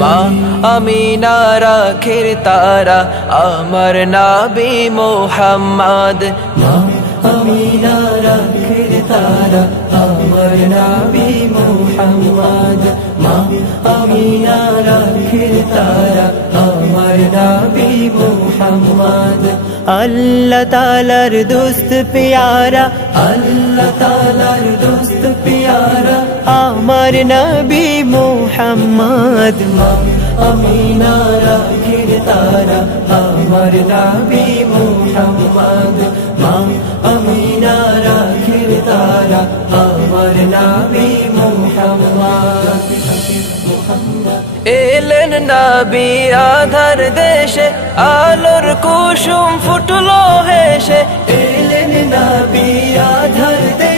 মা আমিনার আখির তারা আমার নবী মুহাম্মদ। মা আমিনার আখির তারা আমার নবী মুহাম্মদ। মা আমিনার আখির তারা আমার নবী মুহাম্মদ। আল্লাহ তাআলার দোস্ত প্যারা, আল্লাহ তাআলার দোস্ত প্যারা আমার নবী মুহাম্মদ। মা আমিনার আখির তারা আমার নবী মুহাম্মদ। মা আমিনার আখির তারা আমার নবী মুহাম্মদ। এলেন নবী আধার দেশে, আলোর কুসুম ফুটলো হেসে। এলেন নবী আধার দেশে,